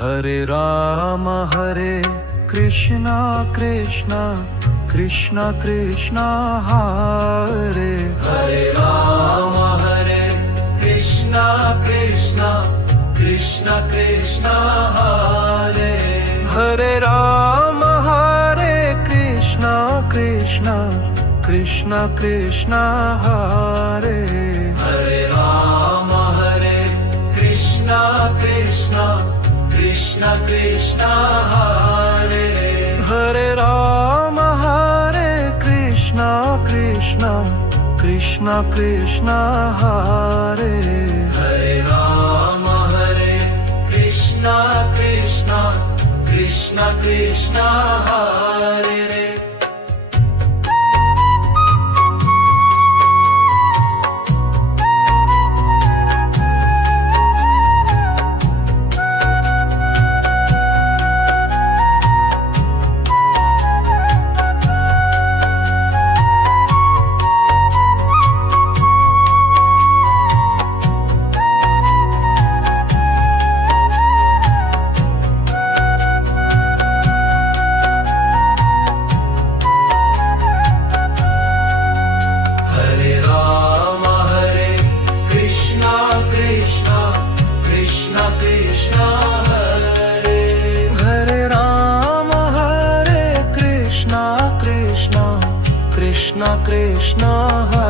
Hare Krishna Krishna Krishna Krishna Hare Hare Ram Hare Krishna Krishna Krishna Krishna Hare Hare Ram Hare Krishna Krishna Krishna Krishna Hare Hare Ram Hare Krishna Krishna Krishna Krishna Hare Hare Ram Hare Krishna Krishna Krishna Krishna Hare Hare Ram Hare Krishna Krishna Krishna Krishna Hare Hare Ram Hare Krishna Krishna Krishna Krishna Hare Hare Ram Hare Krishna Krishna Krishna Krishna Hare